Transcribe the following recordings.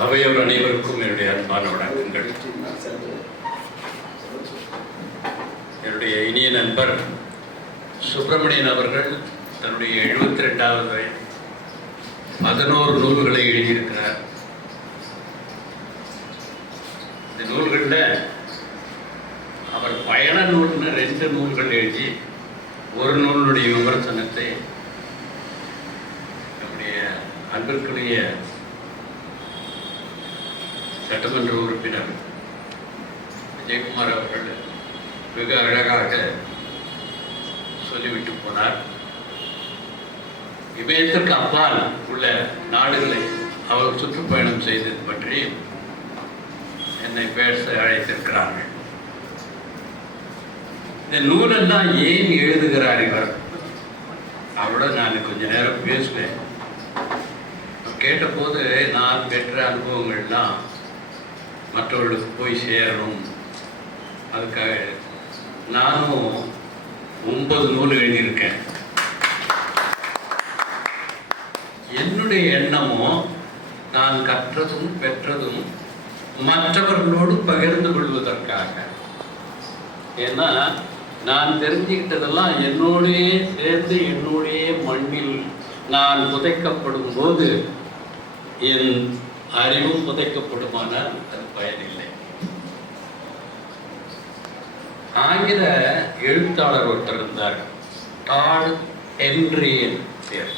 அவையோர் அனைவருக்கும் என்னுடைய அன்பான வணக்கங்கள். என்னுடைய இனிய நண்பர் சுப்பிரமணியன் அவர்கள் தன்னுடைய எழுபத்தி ரெண்டாவது பதினோரு நூல்களை எழுதியிருக்கிறார். இந்த நூல்களில் அவர் பயண நூல்னு ரெண்டு நூல்கள் எழுதி ஒரு நூலுடைய விமர்சனத்தை நம்முடைய அன்பிற்குரிய சட்டமன்ற உறுப்பினர் விஜயகுமார் அவர்கள் மிக அழகாக சொல்லிவிட்டு போனார். இமயத்திற்கு அப்பால் உள்ள நாடுகளை அவர் சுற்றுப்பயணம் செய்தது பற்றி என்னை பேச அழைத்திருக்கிறார்கள். இந்த நூலெல்லாம் ஏன் எழுதுகிறார் இவர்? அவரோட நான் கொஞ்ச நேரம் பேசுவேன். கேட்டபோது நான் பெற்ற அனுபவங்கள்லாம் மற்றவர்களுக்கு போய் சேரணும். அதுக்காக நானும் ஒன்பது நூல் எழுதியிருக்கேன். என்னுடைய எண்ணமும் நான் கற்றதும் பெற்றதும் மற்றவர்களோடு பகிர்ந்து கொள்வதற்காக. ஏன்னா நான் தெரிஞ்சுக்கிட்டதெல்லாம் என்னோடைய சேர்ந்து என்னுடைய மண்ணில் நான் புதைக்கப்படும் போது என் அறிவும் புதைக்கப்படுமானால் பயனில்லை. ஆங்கில எழுத்தாளர் ஒருத்தர் இருந்தார். டால் ஹென்ரியன் பேர்.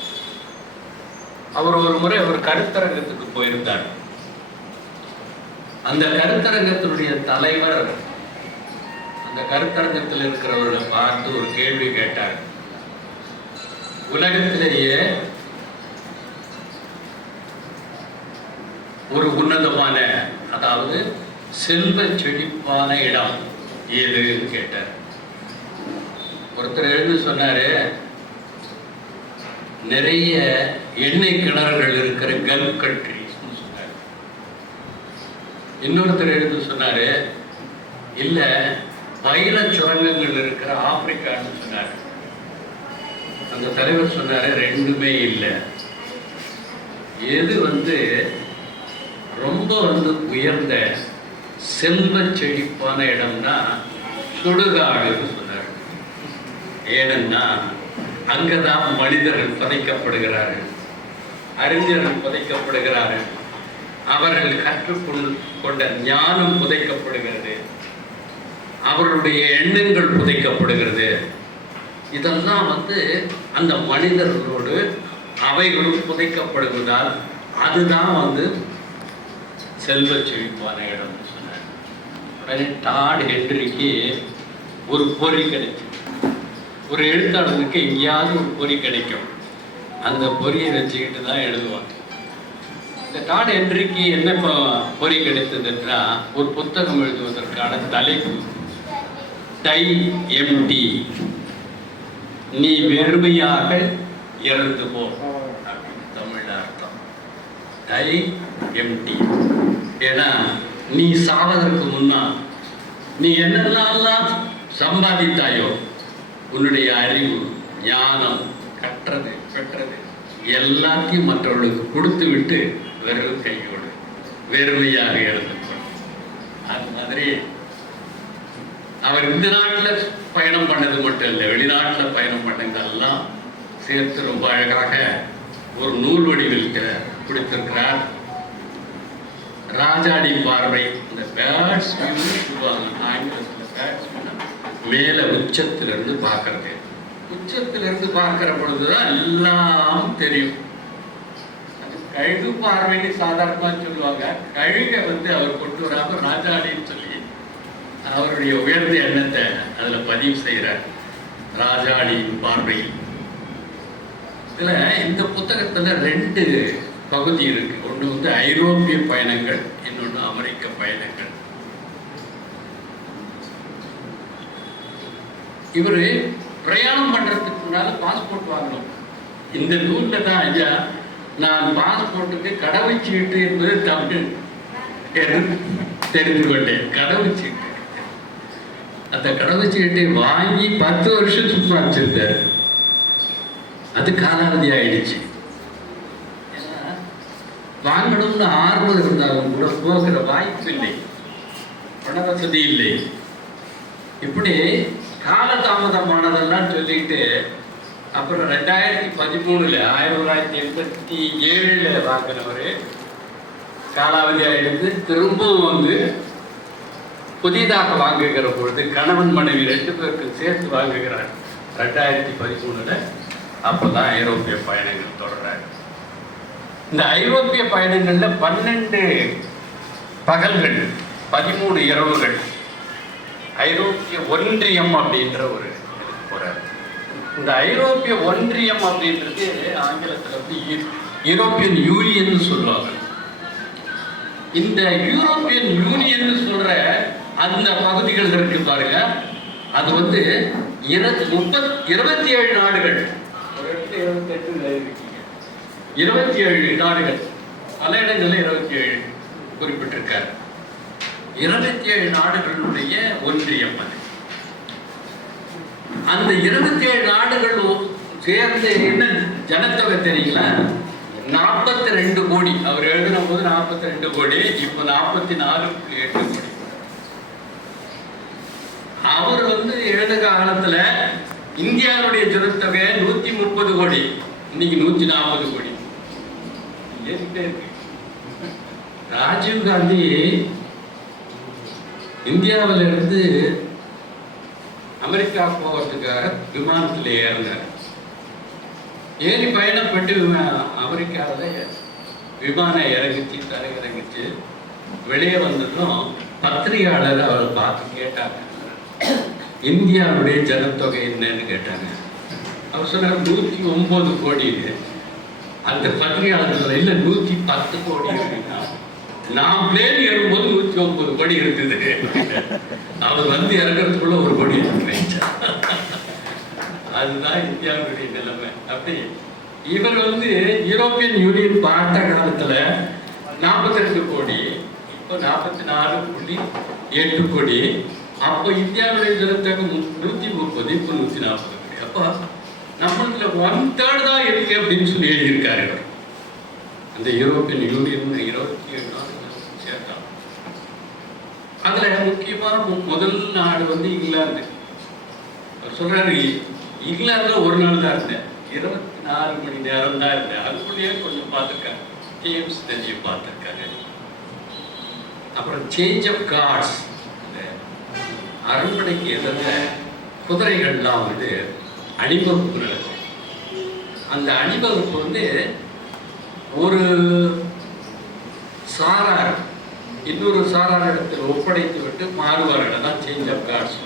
அவர் ஒரு முறை அவர் கருத்தரங்கத்துக்கு போயிருந்தார். அந்த கருத்தரங்கத்தினுடைய தலைவர் அந்த கருத்தரங்கத்தில் இருக்கிறவர்களை பார்த்து ஒரு கேள்வி கேட்டார். உலகத்திலேயே ஒரு உன்னதமான அதாவது செல்வ செழிப்பான இடம் எதுன்னு கேட்டார். ஒருத்தர் எழுந்து சொன்னாரு நிறைய எண்ணெய் கிணறுகள் இருக்கிற கல்ஃப் கண்ட்ரிஸ்னு சொன்னார். இன்னொருத்தர் எழுந்து சொன்னாரு இல்ல பயில சுரங்கங்கள் இருக்கிற ஆப்பிரிக்கான்னு சொன்னார். அந்த தலைவர் சொன்னாரு ரெண்டுமே இல்லை. எது வந்து ரொம்ப வந்து உயர்ந்த செல்வ செழிப்பான இடம்னா சுடுகாடுன்னு சொன்னார். ஏனென்னா அங்கதான் மனிதர்கள் புதைக்கப்படுகிறார்கள். அறிஞர்கள் புதைக்கப்படுகிறார்கள். அவர்கள் கற்றுக்கொண்டு கொண்ட ஞானம் புதைக்கப்படுகிறது. அவருடைய எண்ணங்கள் புதைக்கப்படுகிறது. இதெல்லாம் வந்து அந்த மனிதர்களோடு அவைகளும் புதைக்கப்படுவதால் அதுதான் வந்து செல்வ செழிப்பான இடம்னு சொன்னார் உடனே டாட் ஹென்ரிக்கு ஒரு பொறி கிடைச்சு. ஒரு எழுத்தாளருக்கு எங்கேயாவது ஒரு பொறி கிடைக்கும். அந்த பொறியை வச்சுக்கிட்டு தான் எழுதுவாங்க. இந்த டாட் ஹென்ரிக்கு என்ன பொறி கிடைத்ததுன்னா ஒரு புத்தகம் எழுதுவதற்கான தலைப்பு டை எம்டி. நீ வெறுமையாக இறந்து போ. அப்படின்னு தமிழ் அர்த்தம். Die empty. ஏன்னா நீ சாவதற்கு முன்னா நீ என்னென்னலாம் சம்பாதித்தாயோ உன்னுடைய அறிவு ஞானம் கற்றது பெற்றது எல்லாத்தையும் மற்றவர்களுக்கு கொடுத்து விட்டு வெறும் கையோடு வெறுமையாக இறந்து அது மாதிரி அவர் இந்த நாட்டில் பயணம் பண்ணது மட்டும் இல்லை வெளிநாட்டில் பயணம் பண்ணதெல்லாம் சேர்த்து ரொம்ப அழகாக ஒரு நூல் வடிவில் கொடுத்திருக்கிறார். ராஜாடி பார்வை. இந்த பேர்ட்ஸ் சொல்லுவாங்க ஆங்கிலத்தில் பேர்ட்ஸ் மேலே உச்சத்திலிருந்து பார்க்கறது. உச்சத்திலிருந்து பார்க்கிற பொழுதுதான் எல்லாம் தெரியும். அது கழுகு பார்வைன்னு சாதாரணமாக சொல்லுவாங்க. கழுகை வந்து அவர் கொண்டு வராம ராஜாடின்னு சொல்லி அவருடைய உயர்ந்த எண்ணத்தை அதுல பதிவு செய்கிறார். ராஜாடியின் பார்வை. இதுல இந்த புத்தகத்தில் ரெண்டு பகுதி இருக்கு. ஒன்று வந்து ஐரோப்பிய பயணங்கள் இன்னொன்று அமெரிக்க பயணங்கள். இவரு பிரயாணம் பண்றதுக்கு முன்னால பாஸ்போர்ட் வாங்கணும். இந்த நூலில் தான் ஐயா நான் பாஸ்போர்ட்டுக்கு கடவுச்சீட்டு என்பது தமிழ் என்று தெரிந்து கொண்டேன். கடவுச்சீட்டு அந்த கடவுச்சீட்டை வாங்கி பத்து வருஷம் சும்மா வச்சிருந்தார். அது காலாவதி ஆயிடுச்சு. வாங்கணும்னு ஆர்வம் இருந்தாலும் கூட போகிற வாய்ப்பு இல்லை. பண வசதி இல்லை இப்படி காலதாமதமானதெல்லாம் சொல்லிட்டு அப்புறம் ரெண்டாயிரத்தி பதிமூணுல ஆயிரத்தி தொள்ளாயிரத்தி எண்பத்தி ஏழுல வாங்கினவர் காலாவதி இருந்து திரும்பவும் வந்து புதிதாக வாங்குகிற பொழுது கணவன் மனைவி ரெண்டு பேருக்கு சேர்த்து வாங்குகிறார். ரெண்டாயிரத்தி பதிமூணுல அப்போதான் ஐரோப்பிய பயணங்கள் தொடர்றாரு. இந்த ஐரோப்பிய பயணங்களில் பன்னெண்டு பகல்கள் பதிமூணு இரவுகள். ஐரோப்பிய ஒன்றியம் அப்படின்ற ஒரு இதுக்கு இந்த ஐரோப்பிய ஒன்றியம் அப்படின்றது ஆங்கிலத்தில் வந்து யூரோப்பியன் யூனியன் சொல்லுவாங்க. இந்த யூரோப்பியன் யூனியன் சொல்ற அந்த பகுதிகள் இருக்கு பாருங்க. அது வந்து இரு- முப்பத் இருபத்தி ஏழு நாடுகள். இருபத்தி எட்டு இருபத்தி ஏழு நாடுகள் பல இடங்களில் இருபத்தி ஏழு குறிப்பிட்டிருக்காரு. இருபத்தி ஏழு நாடுகளுடைய ஒன்றியம் அது. அந்த இருபத்தி ஏழு நாடுகள் சேர்ந்த சேர்ந்து என்ன ஜனத்தொகை தெரியுங்களா? நாற்பத்தி ரெண்டு கோடி. அவர் எழுதின போது நாற்பத்தி ரெண்டு கோடி இப்போ நாற்பத்தி நாலு புள்ளி எட்டு கோடி. அவர் வந்து எழுத காலத்துல இந்தியாவுடைய ஜனத்தொகை நூத்தி முப்பது கோடி இன்னைக்கு நூத்தி நாற்பது கோடி. இருக்கு. ராஜீவ் காந்தி இந்தியாவில் இருந்து அமெரிக்கா போகிறதுக்காக விமானத்தில் ஏறினார். ஏறி பயணப்பட்டு அமெரிக்காவில் விமானம் இறங்கிச்சு தரை இறங்கிச்சு. வெளியே வந்ததும் பத்திரிகையாளர் அவர் பார்த்து கேட்டாங்க. இந்தியாவுடைய ஜனத்தொகை என்னன்னு கேட்டாங்க. அவர் சொன்னார் நூற்றி ஒன்பது கோடின்னு. அந்த பத்திரிகையாளர்கள் இல்லை நூற்றி பத்து கோடி அப்படின்னா நான் பிளேன் ஏறும்போது நூற்றி ஒன்பது கோடி இருக்குது. அவர் வந்து இறங்குறதுக்குள்ள ஒரு கோடி இருக்கு. அதுதான் இந்தியாவுடைய நிலைமை. அப்படி இவர் வந்து யூரோப்பியன் யூனியன் பார்த்த காலத்துல நாற்பத்தி ரெண்டு கோடி இப்போ நாற்பத்தி நாலு புள்ளி எட்டு கோடி. அப்போ இந்தியாவுடைய ஜனத்தொகை நூத்தி முப்பது இப்போ நூத்தி நாற்பது கோடி. அப்போ நம்மள ஒன் தேர்ட் தான் இருக்கு அப்படின்னு சொல்லி எழுதியிருக்காரு. இவர் அந்த யூரோப்பியன் யூனியன் இருபத்தி ஏழு நாடுகள் சேர்த்தாங்க அதுல முக்கியமான மு- முதல் நாடு வந்து இங்கிலாந்து. அவர் சொல்றாரு இங்கிலாந்துல ஒரு நாள் தான் இருந்தேன். இருபத்தி நாலு மணி நேரம் தான் இருந்தேன். அதுக்குள்ளேயே கொஞ்சம் பார்த்துருக்காரு. கேம்ஸ் தெரிஞ்சு பார்த்துருக்காரு. அப்புறம் சேஞ்ச் ஆஃப் கார்ட்ஸ் அரண்மனைக்கு எதிர்த்த குதிரைகள்லாம் வந்து அணிவகுப்பு நடக்கும். அந்த அணிவகுப்பு வந்து ஒரு சாரார் இன்னொரு சாரார் இடத்தில் ஒப்படைத்து விட்டு மாறுவாரிடம் தான் சேஞ்ச் ஆஃப் கார்ட்ஸ்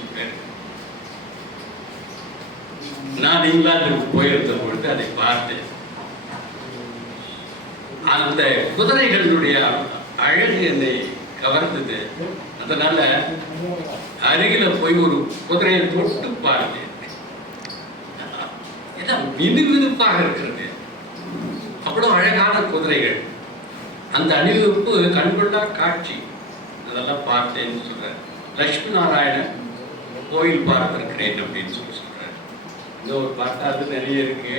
நான் இங்கிலாந்துக்கு போயிருந்த பொழுது அதை பார்த்தேன். அந்த குதிரைகளுடைய அழகு என்னை கவர்ந்தது. அதனால அருகில போய் ஒரு குதிரையை தொட்டு பார்த்தேன். எல்லாம் விறுவிறுப்பாக இருக்கிறது. அவ்வளோ அழகான குதிரைகள். அந்த அணிவகுப்பு கண்கொள்ளா காட்சி. அதெல்லாம் பார்த்தேன்னு சொல்கிறார் லட்சுமி நாராயணன் கோயில் பார்த்திருக்கிறேன் அப்படின்னு சொல்லி சொல்றாரு. ஒரு பார்த்தாது நிறைய இருக்கு.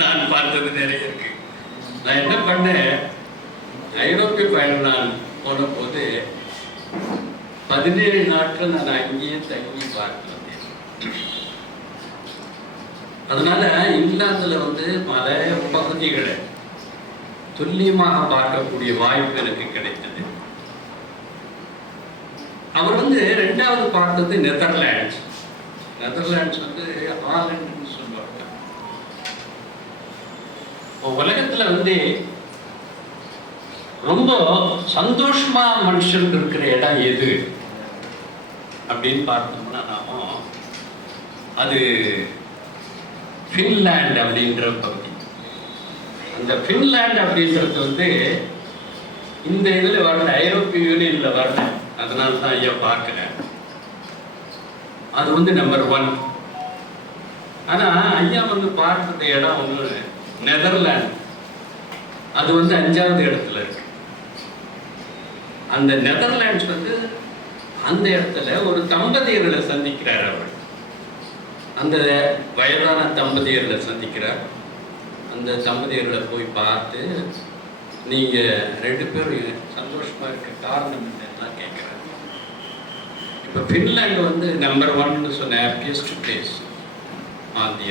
நான் பார்த்தது நிறைய இருக்கு. நான் என்ன பண்ணேன்? ஐரோப்பிய பயணம் நான் போன போது பதினேழு நாட்கள் நான் அங்கேயே தங்கி பார்த்தேன். அதனால இங்கிலாந்துல வந்து பல பகுதிகளை துல்லியமாக பார்க்கக்கூடிய வாய்ப்பு எனக்கு கிடைத்தது. அவர் வந்து ரெண்டாவது பார்த்தது நெதர்லாண்ட்ஸ் நெதர்லாண்ட்ஸ் வந்து ஹாலண்ட்னு சொல்லுவாங்க. உலகத்துல வந்து ரொம்ப சந்தோஷமா மனுஷன் இருக்கிற இடம் எது? அப்படின்னு பார்த்தோம்னா நாம அது ஃபின்லேண்ட் அப்படின்ற பகுதி. அந்த ஃபின்லேண்ட் அப்படின்றது வந்து இந்த இதில் வரல ஐரோப்பிய யூனியனில் வரல அதனால தான் ஐயா பார்க்குறேன் அது வந்து நம்பர் ஒன் ஆனால் ஐயா வந்து பார்க்குற இடம் ஒன்று நெதர்லாண்ட் அது வந்து அஞ்சாவது இடத்துல இருக்கு. அந்த நெதர்லாண்ட்ஸ் வந்து அந்த இடத்துல ஒரு தம்பதியர்களை சந்திக்கிறார் அவர். அந்த வயதான தம்பதியர்களை சந்திக்கிறார். அந்த தம்பதியர்களை போய் பார்த்து நீங்கள் ரெண்டு பேரும் சந்தோஷமாக இருக்க காரணம் என்னன்னா கேட்குறாங்க இப்போ ஃபின்லாண்டு வந்து நம்பர் ஒன்னு சொன்ன ஹாப்பியஸ்ட் பிளேஸ் ஆன் தி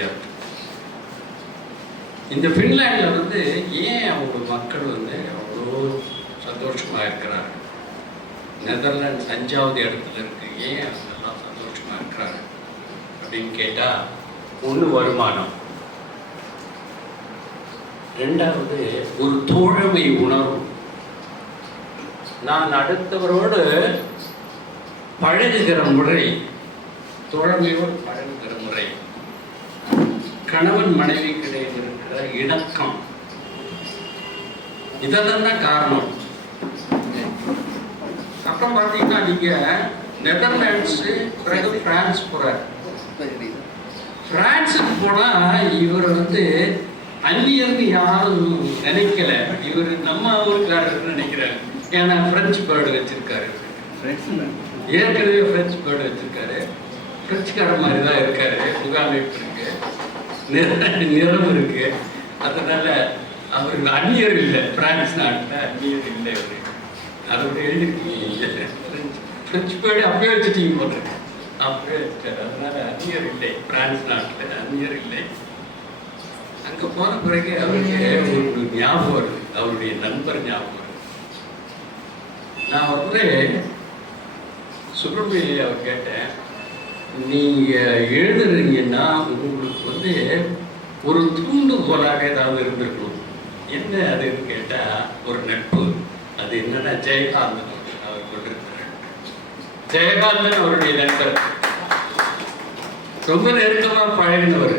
இந்த ஃபின்லாண்டில் வந்து ஏன் அவங்க மக்கள் வந்து அவ்வளோ சந்தோஷமாக இருக்கிறாங்க? நெதர்லாண்ட்ஸ் அஞ்சாவது இடத்துல இருக்கு. ஏன் அவங்கெல்லாம் சந்தோஷமாக இருக்கிறாங்க? அப்படின்னு கேட்டால் ஒன்று வருமானம். ரெண்டாவது ஒரு தோழமை உணர்வு. நான் அடுத்தவரோடு பழகுகிற முறை தோழமையோடு பழகுகிற முறை. கணவன் மனைவி கிடையாது இருக்கிற இணக்கம். இதெல்லாம் தான் காரணம். அப்புறம் பார்த்தீங்கன்னா நீங்க நெதர்லாண்ட்ஸு பிறகு பிரான்ஸ் போறார் பிரான்ஸுக்கு போனா இவர் வந்து அந்நியர்னு யாரும் நினைக்கல. இவர் நம்ம ஊருக்காரர்னு நினைக்கிறாங்க ஏன்னா பிரெஞ்சு பேர்டு வச்சிருக்காரு. ஏற்கனவே பிரெஞ்சு பேர்டு வச்சிருக்காரு. பிரெஞ்சுக்கார மாதிரி தான் இருக்காரு. முகாமைப்பு இருக்கு. நிற- நிறம் இருக்கு. அதனால அவருக்கு அந்நியர் இல்லை. பிரான்ஸ் நாட்டில் அந்நியர் இல்லை அவரு அதோட எழுதிருக்கீங்க. பிரெஞ்சு பேர்டு அப்பயே வச்சுட்டீங்க போட்டிருக்கு அப்பயே வச்சுட்டாரு அந்நியர் இல்லை. பிரான்ஸ் நாட்டில் அந்நியர் இல்லை. அங்கே போன பிறகு அவருக்கு ஒரு ஞாபகம் வருது. அவருடைய நண்பர் ஞாபகம் வருது. நான் வந்து சுப்பிரமணிய அவர் கேட்டேன். நீங்கள் எழுதுறீங்கன்னா உங்களுக்கு வந்து ஒரு தூண்டுகோலாக ஏதாவது இருந்திருக்கணும். என்ன அதுன்னு கேட்டால் ஒரு நட்பு. அது என்னன்னா ஜெயகாந்தன் அவர் கொண்டிருக்கிறார். ஜெயகாந்தன் அவருடைய நண்பர். ரொம்ப நெருக்கமாக பழகினவர்.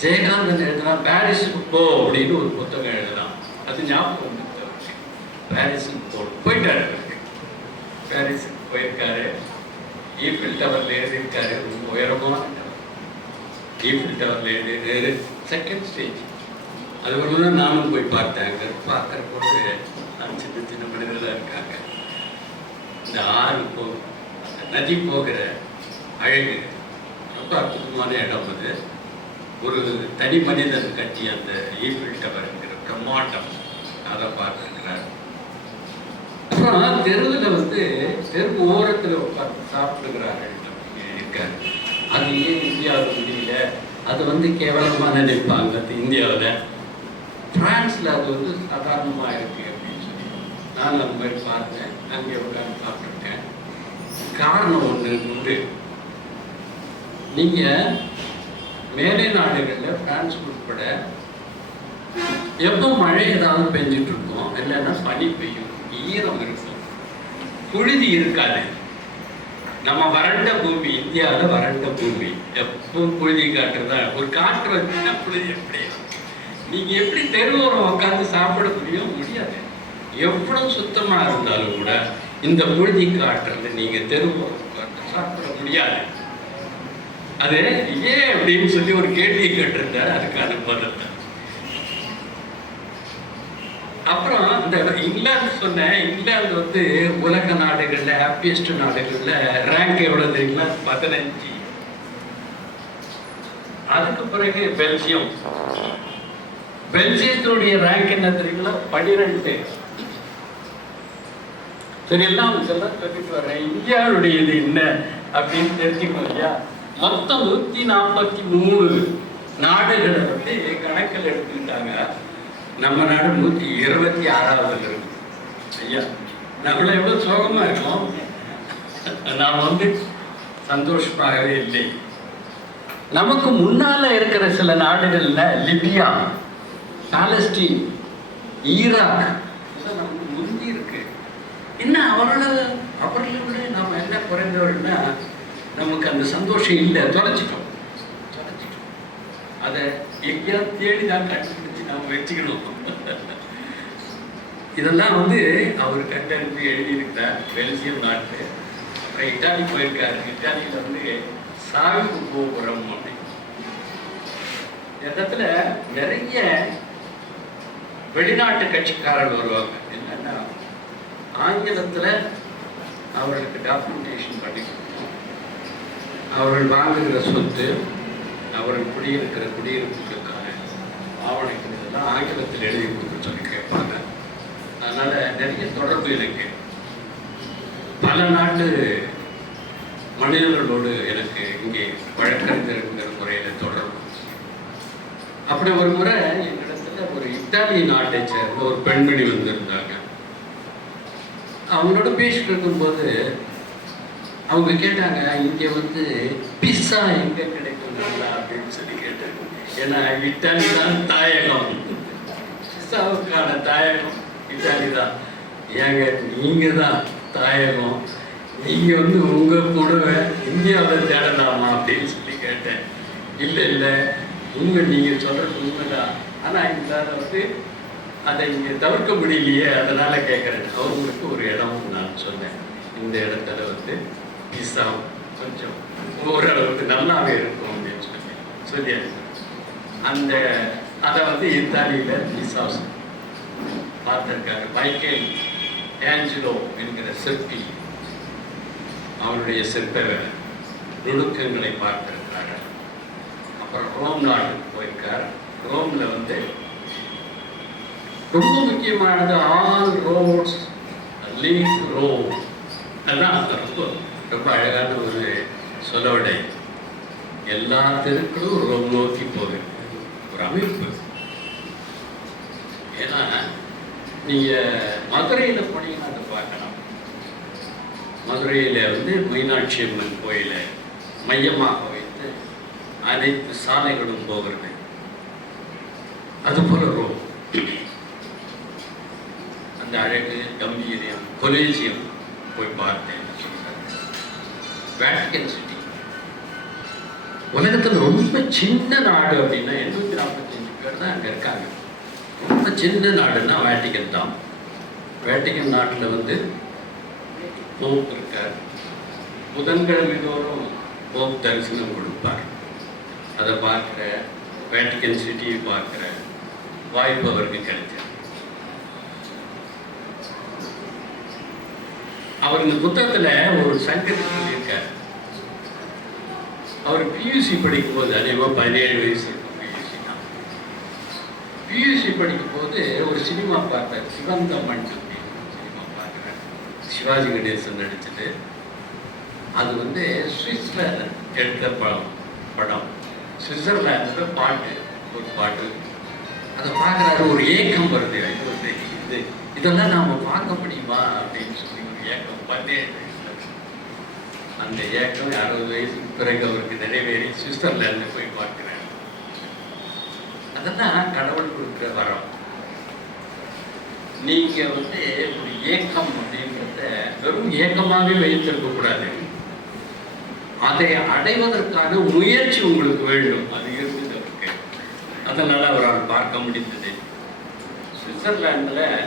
ஜெயகாந்தன் எழுதுனா பாரிஸுக்கு போ அப்படின்னு ஒரு புத்தகம் எழுதலாம் அது ஞாபகம் வந்துச்சு பாரிஸுக்கு போ. போயிட்டாரு. அவருக்கு. பாரிஸுக்கு போயிருக்காரு. ஈஃபில் டவர்ல எழுதியிருக்காரு ரொம்ப உயரமான டவர் ஈஃபில் டவர்ல எழுதியிருக்காரு செகண்ட் ஸ்டேஜ் அது ஒரு நானும் போய் பார்த்தேன். அங்கே பார்க்குற பொழுது அந்த சின்ன சின்ன மனிதர்களாக இருக்காங்க. இந்த ஆறு போ நதி போகிற அழகு. ரொம்ப அற்புதமான இடம் அது. ஒரு தனி மனிதன் கட்டி அந்த ஈஃபில் டவர்ங்கிற பிரம்மாண்டம் அதை பார்த்துருக்கிறார். அப்புறம் தெருவில் வந்து தெரு ஓரத்தில் உட்கார்ந்து சாப்பிடுகிறார்கள் இருக்காரு. அது ஏன் இந்தியாவில் முடியல? அது வந்து கேவலமாக நினைப்பாங்க அது இந்தியாவில். பிரான்ஸில் அது வந்து சாதாரணமாக இருக்குது அப்படின்னு சொல்லி நான் அந்த மாதிரி பார்த்தேன். அங்கே உட்கார்ந்து சாப்பிட்ருக்கேன் காரணம் ஒன்று உண்டு. நீங்கள் மேலை நாடுகளில் பிரான்ஸ் உட்பட எப்போ மழை ஏதாவது பெஞ்சிட்டு இருக்கும் இல்லைன்னா பனி பெய்யும் ஈரம் இருக்கும். புழுதி இருக்காது. நம்ம வறண்ட பூமி இந்தியாவில் வறண்ட பூமி. எப்போ புழுதி காட்டுறதா? ஒரு காற்று வச்சுன்னா புழுதி எப்படி நீங்க எப்படி தெருவோரம் உட்காந்து சாப்பிட முடியும்? முடியாது. எவ்வளவு சுத்தமா இருந்தாலும் கூட இந்த மூழ்கி காட்டுறது நீங்க தெருவோரம் சாப்பிட முடியாது. அது ஏன் அப்படின்னு சொல்லி ஒரு கேள்வி கேட்டிருந்தார். அதுக்கான பதில் அப்புறம் இந்த இங்கிலாந்து சொன்னேன் இங்கிலாந்து வந்து உலக நாடுகள்ல ஹாப்பியஸ்ட் நாடுகள்ல ரேங்க் எவ்வளவு தெரியுங்களா பதினஞ்சு. அதுக்கு பிறகு பெல்ஜியம். பெல்ஜியத்தினுடைய ரேங்க் என்ன தெரியுங்களா? பனிரெண்டு. சரி எல்லாம் இதெல்லாம் சொல்லிட்டு வர்றேன். இந்தியாவுடைய இது என்ன அப்படின்னு தெரிஞ்சுக்கணும் ஐயா மொத்தம் நூற்றி நாற்பத்தி மூணு நாடுகளை வந்து கணக்கில் எடுத்துக்கிட்டாங்க. நம்ம நாடு நூற்றி இருபத்தி ஆறாவது இருக்கு. ஐயா நம்மள எவ்வளோ சோகமாக இருக்கோம். நாம் வந்து சந்தோஷமாகவே இல்லை. நமக்கு முன்னால் இருக்கிற சில நாடுகளில் லிபியா பாலஸ்டீன் ஈராக் இதெல்லாம் நமக்கு முந்தி இருக்கு என்ன அவரோட அவர்களை விட நாம் என்ன குறைந்தவர்கள்னா நமக்கு அந்த சந்தோஷம் இல்லை. தொலைச்சிட்டோம் தொலைச்சிட்டோம் அதை எங்கேயாவது தேடி தான் கண்டுபிடிச்சு நாம் வச்சுக்கணும். இதெல்லாம் வந்து அவர் கண்டறிஞ்சு எழுதியிருக்கிறார் பெல்ஜியம் நாட்டு. அப்புறம் இட்டாலி போயிருக்காரு. இட்டாலியில் வந்து சாவிப்பு கோபுரம் அப்படின்னு. இடத்துல நிறைய வெளிநாட்டு கட்சிக்காரர்கள் வருவாங்க. ஆங்கிலத்தில் அவர்களுக்கு டாக்குமெண்டேஷன் பண்ணி அவர்கள் வாங்குகிற சொத்து அவர்கள் குடியிருக்கிற குடியிருப்புகளுக்கான ஆவணங்கள் இதெல்லாம் ஆங்கிலத்தில் எழுதி கொடுக்க சொல்லி கேட்பாங்க. நிறைய தொடர்பு இருக்கு. பல நாட்டு மனிதர்களோடு எனக்கு இங்கே வழக்கறிஞருங்கிற முறையில் தொடர்பு அப்படி ஒரு முறை என்னிடத்துல ஒரு இத்தாலி நாட்டை சேர்ந்த ஒரு பெண்மணி வந்திருந்தாங்க அவங்களோட பேசிட்டு இருக்கும்போது அவங்க கேட்டாங்க இங்க வந்து பிஸ்ஸா எங்க கிடைக்கும் நல்லா அப்படின்னு சொல்லி கேட்டாங்க. ஏன்னா இட்டாலி தான் தாயகம். பிஸ்ஸாவுக்கான தாயகம் இட்டாலி தான். ஏங்க நீங்க தான் தாயகம். நீங்க வந்து உங்க புடவை இந்தியாவில் தேடலாமா அப்படின்னு சொல்லி கேட்டேன். இல்லை இல்லை உண்மை நீங்க சொல்றது உண்மைதான். ஆனா இதால வந்து அதை இங்கே தவிர்க்க முடியலையே அதனால் கேட்குறேன் அவங்களுக்கு ஒரு இடமும் நான் சொன்னேன். இந்த இடத்துல வந்து பீஸா கொஞ்சம் ஓரளவுக்கு நல்லாவே இருக்கும் அப்படின்னு சொன்னேன். சொல்லியா? அந்த அதை வந்து இத்தாலியில் பீஸா பார்த்துருக்காரு மைக்கேல் ஏஞ்சலோ என்கிற சிற்பி அவருடைய சிற்ப நுணுக்கங்களை பார்த்துருக்காரு அப்புறம் ரோம் நாட்டுக்கு போயிருக்கார். ரோமில் வந்து ரொம்ப முக்கியமானது ஆல் ரோட்ஸ் லீட் ரோம் அது ரொம்ப ரொம்ப அழகான ஒரு சொலவடை. எல்லா தெருக்களும் ரோம் நோக்கி போகுது. ஒரு அமைப்பு. ஏன்னா நீங்கள் மதுரையில் போனீங்கன்னா அதை பார்க்கலாம். மதுரையில் வந்து மீனாட்சி அம்மன் கோயிலை மையமாக வைத்து அனைத்து சாலைகளும் போகிறது. அதுபோல் ரோம் அந்த அழகு கம்பீரியம் கொலேஜியம் போய் பார்த்தேன். வேட்டிகன் சிட்டி உலகத்தில் ரொம்ப சின்ன நாடு அப்படின்னா எண்ணூற்றி நாற்பத்தஞ்சு பேர் தான் அங்கே இருக்காங்க. ரொம்ப சின்ன நாடுன்னா வேட்டிகன் தான். வேட்டிகன் நாட்டில் வந்து போப் இருக்கார். புதன்கிழமை தோறும் போப் தரிசனம் கொடுப்பார். அதை பார்க்குற வேட்டிகன் சிட்டியை பார்க்குற வாய்ப்பு அவருக்கு கிடைச்சது அவர் இந்த புத்தகத்தில் ஒரு சங்கத்தை சொல்லியிருக்கார். அவர் பியூசி படிக்கும்போது அதிகமாக பதினேழு வயசு இருக்கும் பியூசி தான் பியூசி படிக்கும்போது ஒரு சினிமா பார்த்தார் சிவந்தம்மன் அப்படின்னு சினிமா பார்க்குறேன் சிவாஜி கணேசன் நடிச்சது. அது வந்து சுவிஸ்ல எடுத்த படம் படம். சுவிட்சர்லாண்டில் பாட்டு ஒரு பாட்டு. அதை பார்க்குறாரு ஒரு ஏக்கம் வருது. இது இது இதெல்லாம் நாம் பார்க்க முடியுமா அப்படின்னு சொல்லி ஒரு ஏக்கம் பதினேழு வயசுல. அந்த ஏக்கம் அறுபது வயசுக்கு பிறகு அவருக்கு நிறைவேறி சுவிட்சர்லாந்து போய் பார்க்கிறார். அதெல்லாம் கடவுள் கொடுக்குற வரம். நீங்க வந்து ஒரு ஏக்கம் அப்படின்றத வெறும் ஏக்கமாகவே வைத்திருக்க கூடாது. அதை அடைவதற்கான முயற்சி உங்களுக்கு வேண்டும். அது இருந்தது அவருக்கு. அதனால அவரால் பார்க்க முடிந்தது. சுவிட்சர்லாந்துல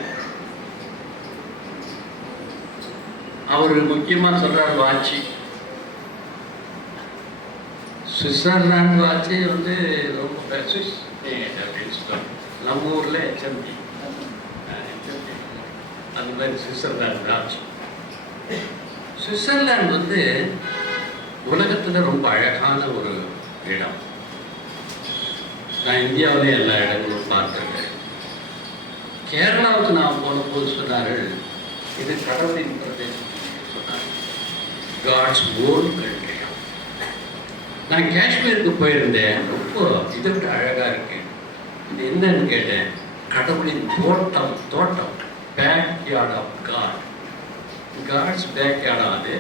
அவர் முக்கியமாக சொல்கிறார் வாட்சி சுவிட்சர்லாந்து வாட்சி வந்து ரொம்ப சுவிஸ் அப்படின்னு சொல்லுவாங்க நம்ம ஊரில் ஹெச்எம்டி அந்த மாதிரி சுவிட்சர்லாந்து வாட்சி சுவிட்சர்லாந்து வந்து உலகத்தில் ரொம்ப அழகான ஒரு இடம். நான் இந்தியாவிலே எல்லா இடங்களும் பார்த்துருக்கேன். கேரளாவுக்கு நான் போன போது சொன்னார்கள் இது கடவுளின் பிரதேசம். காட்ஸ் ஓன் கண்ட்ரி நான் காஷ்மீருக்கு போயிருந்தேன். ரொம்ப இதை விட அழகா இது என்னன்னு கேட்டேன். கடவுளின் தோட்டம் தோட்டம். Back yard of God God's பேக்யார்டா அது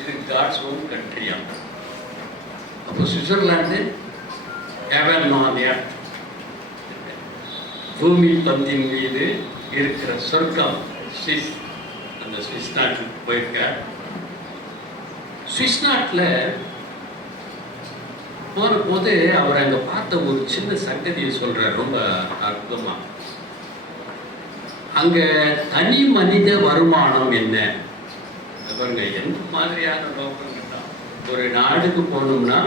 இது காட்ஸ் ஓன் கண்ட்ரியா அப்போ சுவிட்சர்லாந்து ஹெவன் ஆன் எர்த் பூமி பந்தின் மீது இருக்கிற சொர்க்கம் சுவிஸ் அந்த சுவிஸ் நாட்டுக்கு போயிருக்கார் சுவிஸ் நாட்டில் போது அவர் அங்கே பார்த்த ஒரு சின்ன சங்கதியை சொல்கிறார் ரொம்ப அற்புதமாக அங்கே தனி மனித வருமானம் என்ன? பாருங்க எந்த மாதிரியான நோக்கம் கேட்டா, ஒரு நாடுக்கு போனோம்னா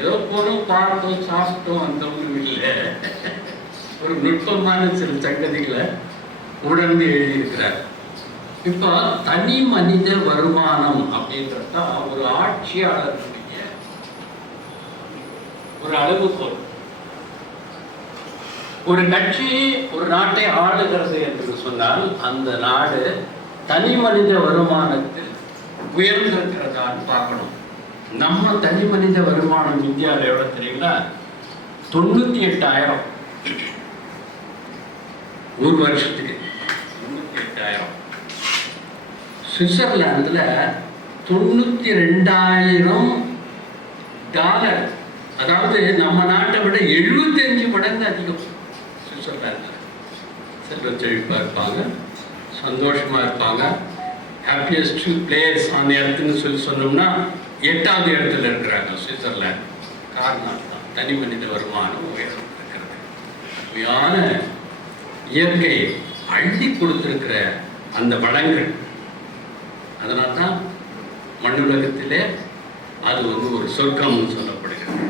ஏதோ போனோம் பார்த்தோம் சாப்பிட்டோம் அந்த ஒன்றும் இல்லை. ஒரு நுட்பமான சில சங்கதிகளை உணர்ந்து எழுதியிருக்கிறார். இப்போ தனி மனித வருமானம் அப்படின்றது தான் ஒரு ஆட்சியாளருடைய ஒரு அளவுகோல். ஒரு கட்சி ஒரு நாட்டை ஆளுகிறது என்று சொன்னால் அந்த நாடு தனி மனித வருமானத்தில் உயர்ந்திருக்கிறதான்னு பார்க்கணும். நம்ம தனி மனித வருமானம் இந்தியாவில் எவ்வளோ தெரியுங்களா? தொண்ணூற்றி எட்டாயிரம். ஒரு வருஷத்துக்கு தொண்ணூற்றி எட்டாயிரம் சுவிட்சர்லாந்தில் தொண்ணூற்றி ரெண்டாயிரம் டாலர் அதாவது நம்ம நாட்டை விட எழுபத்தஞ்சு மடங்கு அதிகம் சுவிட்சர்லாந்தில் செல்வ செழிப்பாக இருப்பாங்க சந்தோஷமாக இருப்பாங்க. ஹாப்பியஸ்ட் பிளேயர்ஸ் அந்த இடத்துன்னு சொல்லி சொன்னோம்னா எட்டாவது இடத்துல இருக்கிறாங்க சுவிட்சர்லாந்து காரணம் தான் தனி மனித வருமானம் உயர்ந்து இருக்கிறது. உண்மையான இயற்கை அள்ளி கொடுத்துருக்கிற அந்த வளங்கள். அதனால தான் மண்ணுலகத்திலே அது வந்து ஒரு சொர்க்கம்னு சொல்லப்படுகிறது.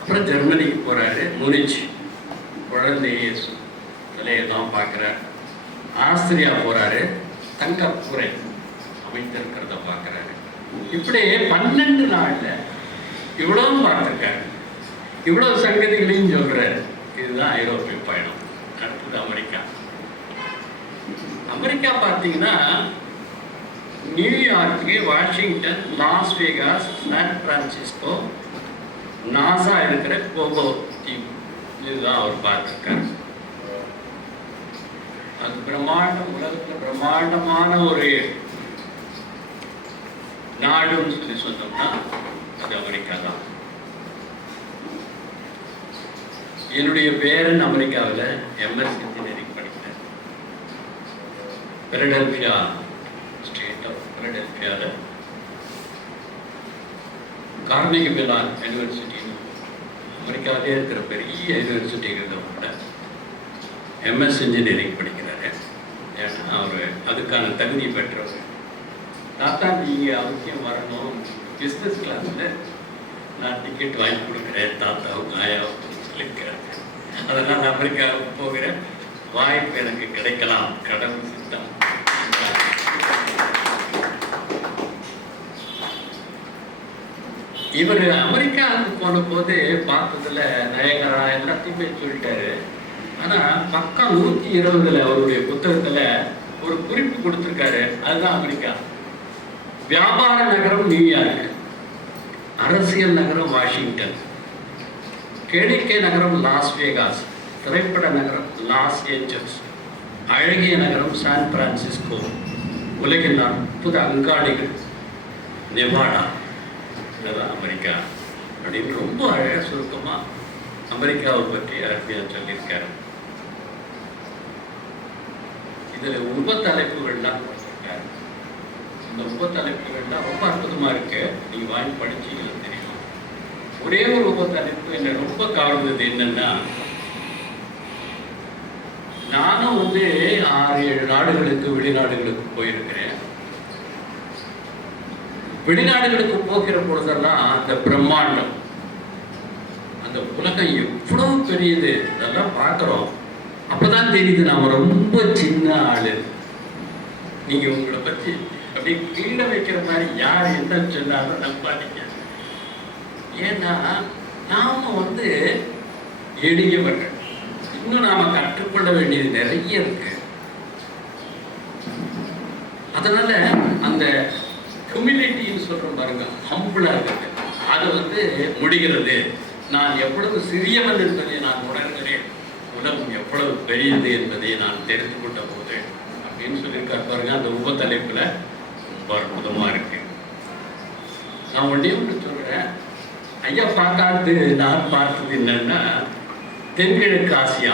அப்புறம் ஜெர்மனிக்கு போறாரு முனிச் குழந்தைய தான் பார்க்குறார். ஆஸ்திரியா போறாரு தங்கப்புரை அமைத்திருக்கிறத பார்க்குறாரு. இப்படி பன்னெண்டு நாள்ல இவ்வளவு பார்த்துருக்காரு. இவ்வளவு சங்கதிகளையும் சொல்றாரு. இதுதான் ஐரோப்பிய பயணம். அடுத்தது அமெரிக்கா. அமெரிக்கா பார்த்தீங்கன்னா New York Washington Las Vegas San Francisco NASA இருக்கிற கோகோ தீவு இதுதான் அவர் பார்த்துருக்கார். அது பிரம்மாண்டம் உலகத்தில் பிரம்மாண்டமான ஒரு நாடுன்னு சொல்லி சொன்னோம்னா அது அமெரிக்கா தான். என்னுடைய பேரன் அமெரிக்காவில் எம்எஸ் இன்ஜினியரிங் படிக்கிறேன் பிலடெல்பியா கார்னிகி மெலான் யூனிவர்சிட்டின்னு அமெரிக்காவிலே இருக்கிற பெரிய யூனிவர்சிட்டிகள் கூட எம்எஸ் இன்ஜினியரிங் படிக்கிறாரு. ஏன்னா அவர் அதுக்கான தகுதி பெற்றவர். தாத்தா நீங்கள் அவசியம் வரணும். பிஸ்னஸ் கிளாஸில் நான் டிக்கெட் வாங்கி கொடுக்குறேன். தாத்தாவுக்கும் ஆயாவுக்கும் சொல்லியிருக்கிறேன் அதனால் அமெரிக்காவுக்கு போகிற வாய்ப்பு எனக்கு கிடைக்கலாம். கடவுள் இவர் அமெரிக்காவுக்கு போன போது பார்த்ததுல நயகரா எல்லாத்தையுமே சொல்லிட்டாரு. ஆனா பக்கம் நூத்தி இருபதுல அவருடைய புத்தகத்துல ஒரு குறிப்பு கொடுத்திருக்காரு. அதுதான் அமெரிக்கா. வியாபார நகரம் நியூயார்க் அரசியல் நகரம் வாஷிங்டன். கேளிக்கை நகரம் லாஸ் வேகாஸ். திரைப்பட நகரம் லாஸ் ஏஞ்சல்ஸ். அழகிய நகரம் சான் பிரான்சிஸ்கோ. உலகின் அற்புத அங்காடிகள். நெவாடா. இதுதான் அமெரிக்கா அப்படின்னு ரொம்ப அழகாக சுருக்கமாக அமெரிக்காவை பற்றி அருமையாக சொல்லியிருக்காரு. இதில் உப தலைப்புகள்லாம் கொடுத்துருக்காரு இந்த உப தலைப்புகள்லாம் ரொம்ப அற்புதமாக இருக்கு. நீங்கள் வாங்கி படிச்சீங்கன்னா தெரியும். ஒரே ஒரு உப தலைப்பு என்னை ரொம்ப கவர்ந்தது என்னன்னா நானும் வந்து ஆறு ஏழு நாடுகளுக்கு வெளிநாடுகளுக்கு போயிருக்கிறேன். வெளிநாடுகளுக்கு போகிற பொழுதெல்லாம் அந்த பிரம்மாண்டம் அந்த உலகம் எவ்வளவு பெரியது அதெல்லாம் பார்க்குறோம். அப்பதான் தெரியுது நாம ரொம்ப சின்ன ஆளு. நீங்க உங்களை பத்தி அப்படியே கீழே வைக்கிற மாதிரி யார் என்ன சொன்னாலும் நம்பாதீங்க ஏன்னா நாம வந்து எளியவர்கள் இன்னும் நாம கற்றுக்கொள்ள வேண்டியது நிறைய இருக்கு. அதனால அந்த ஹியூமிலிட்டின்னு சொல்கிறோம் பாருங்க ஹம்புளாக இருக்குது அது வந்து முடிகிறது. நான் எவ்வளவு சிறியவன் என்பதை நான் உணர்கிறேன். உலகம் எவ்வளவு பெரியது என்பதை நான் தெரிந்து கொண்ட போது அப்படின்னு சொல்லியிருக்காரு பாருங்க அந்த உப ரொம்ப அற்புதமா இருக்கு. நான் ஒன்றே ஒன்று சொல்றேன். ஐயா பார்க்காது நான் பார்த்தது என்னன்னா தென்கிழக்கு ஆசியா.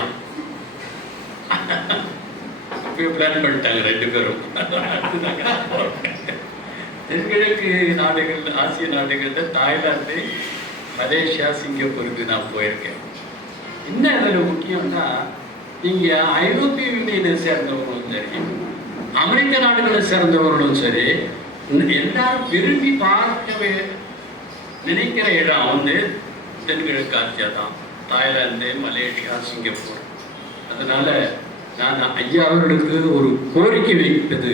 பிளான் பண்ணிட்டாங்க ரெண்டு பேரும். தென்கிழக்கு நாடுகள் ஆசிய நாடுகளில் தாய்லாந்து மலேசியா சிங்கப்பூருக்கு நான் போயிருக்கேன். என்ன அதில் முக்கியம்னா நீங்கள் ஐரோப்பிய யூனியனை சேர்ந்தவர்களும் சரி அமெரிக்க நாடுகளை சேர்ந்தவர்களும் சரி எல்லாரும் விரும்பி பார்க்கவே நினைக்கிற இடம் வந்து தென்கிழக்கு ஆசியா தான். Thailand Malaysia Singapore. அதனால் நான் ஐயா அவர்களுக்கு ஒரு கோரிக்கை வைப்பது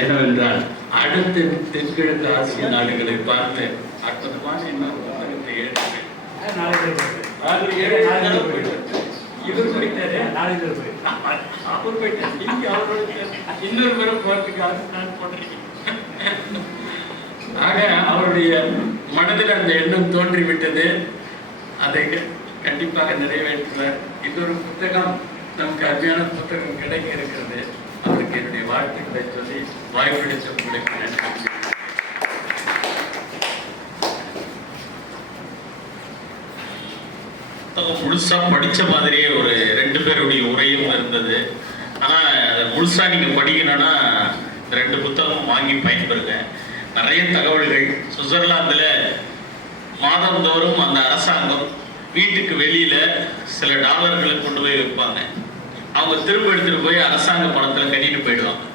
என்னவென்றால் அடுத்த தென்கிழக்கு ஆசிய நாடுகளை பார்த்து அற்புதமான இன்னொரு நாடுகள் போயிட்டு இவர் போயிட்டாரு. அவர் போயிட்டாரு. நீங்க அவரோட இன்னொரு முறை போறதுக்காக நான் போடுறேன் ஆக அவருடைய மனதில் அந்த எண்ணம் தோன்றிவிட்டது. அதை கண்டிப்பாக நிறைவேற்றுவார். இன்னொரு புத்தகம் நமக்கு அருமையான புத்தகம் கிடைக்க இருக்கிறது. என்னுடைய வாழ்த்துக்களை சொல்லி வாய்ப்பளித்த உங்களுக்கு நன்றி முழுசா படிச்ச மாதிரியே ஒரு ரெண்டு பேருடைய உரையும் இருந்தது. ஆனா அதை முழுசா நீங்க படிக்கணும்னா இந்த ரெண்டு புத்தகமும் வாங்கி பயன்பெறுங்க நிறைய தகவல்கள். சுவிட்சர்லாந்துல மாதந்தோறும் அந்த அரசாங்கம் வீட்டுக்கு வெளியில சில டாலர்களை கொண்டு போய் வைப்பாங்க அவங்க திரும்ப எடுத்துட்டு போய் அரசாங்க பணத்துல கட்டிட்டு போயிடுவாங்க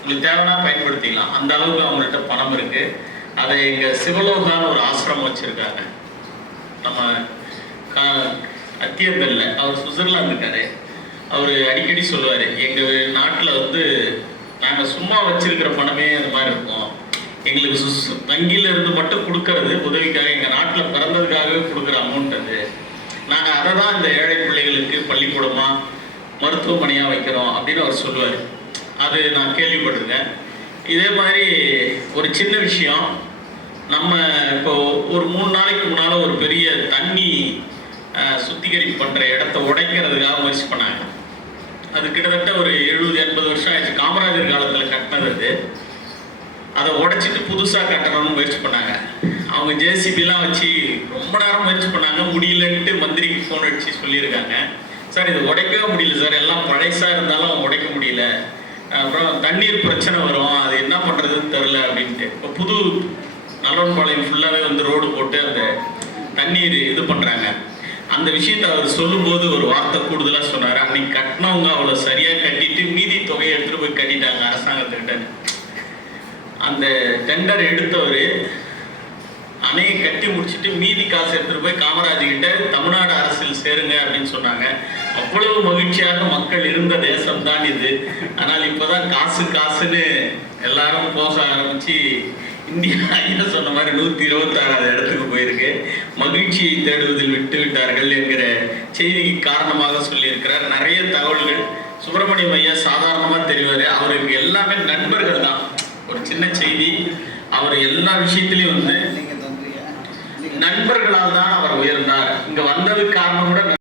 உங்களுக்கு தேவைன்னா பயன்படுத்திக்கலாம். அந்த அளவுக்கு அவங்கள்ட்ட பணம் இருக்கு. அதை எங்க சிவலோகான ஒரு ஆசிரமம் வச்சிருக்காங்க. நம்ம கா- அத்தியந்தல்ல. அவர் சுவிட்சர்லாந்து இருக்காரு. அவர் அடிக்கடி சொல்லுவார் எங்கள் நாட்டில் வந்து நாங்கள் சும்மா வச்சிருக்கிற பணமே அந்த மாதிரி இருக்கும். எங்களுக்கு சு- வங்கியில இருந்து மட்டும் கொடுக்கறது உதவிக்காக எங்கள் நாட்டில் பிறந்ததுக்காகவே கொடுக்குற அமௌண்ட் அது. நாங்கள் அதை தான் இந்த ஏழை பிள்ளைகளுக்கு பள்ளிக்கூடமா மருத்துவமனையாக வைக்கிறோம் அப்படின்னு அவர் சொல்லுவார். அது நான் கேள்விப்பட்டிருக்கேன். இதே மாதிரி ஒரு சின்ன விஷயம் நம்ம இப்போ ஒரு மூணு நாளைக்கு முன்னால் ஒரு பெரிய தண்ணி சுத்திகரிப்பு பண்ணுற இடத்த உடைக்கிறதுக்காக முயற்சி பண்ணாங்க. அது கிட்டத்தட்ட ஒரு எழுபது எண்பது வருஷம் ஆயிடுச்சு. காமராஜர் காலத்தில் கட்டினது அது. அதை உடைச்சிட்டு புதுசாக கட்டணும்னு முயற்சி பண்ணாங்க. அவங்க ஜேசிபிலாம் வச்சு ரொம்ப நேரம் முயற்சி பண்ணாங்க. முடியலன்ட்டு மந்திரிக்கு ஃபோன் அடித்து சொல்லியிருக்காங்க. சார் இது உடைக்கவே முடியல சார். எல்லாம் பழைசாக இருந்தாலும் உடைக்க முடியல. அப்புறம் தண்ணீர் பிரச்சனை வரும். அது என்ன பண்ணுறதுன்னு தெரில அப்படின்ட்டு. இப்போ புது நல்லவன்பாளையம் ஃபுல்லாவே வந்து ரோடு போட்டு அந்த தண்ணீர் இது பண்ணுறாங்க அந்த விஷயத்தை அவர் சொல்லும்போது ஒரு வார்த்தை கூடுதலாக சொன்னார். அன்னைக்கு கட்டினவங்க அவ்வளோ சரியாக கட்டிட்டு மீதி தொகையை எடுத்துகிட்டு போய் கட்டிட்டாங்க அரசாங்கத்துக்கிட்ட. அந்த டெண்டர் எடுத்தவர் அணையை கட்டி முடிச்சிட்டு மீதி காசு எடுத்துகிட்டு போய் காமராஜ் கிட்ட தமிழ்நாடு அரசில் சேருங்க அப்படின்னு சொன்னாங்க. அவ்வளவு மகிழ்ச்சியாக மக்கள் இருந்த தேசம் தான் இது. ஆனால் இப்போதான் காசு காசுன்னு எல்லாரும் போக ஆரம்பிச்சு இந்தியா ஐயா சொன்ன மாதிரி நூத்தி இருபத்தாறாவது இடத்துக்கு போயிருக்கு. மகிழ்ச்சியை தேடுவதில் விட்டு விட்டார்கள் என்கிற செய்திக்கு காரணமாக சொல்லியிருக்கிறார். நிறைய தகவல்கள். சுப்பிரமணியம் ஐயா சாதாரணமா தெரிவாரு. அவருக்கு எல்லாமே நண்பர்கள் தான். ஒரு சின்ன செய்தி. அவர் எல்லா விஷயத்திலையும் வந்து நண்பர்களால் தான் அவர் உயர்ந்தார். இங்க வந்ததுக்கு காரணம் கூட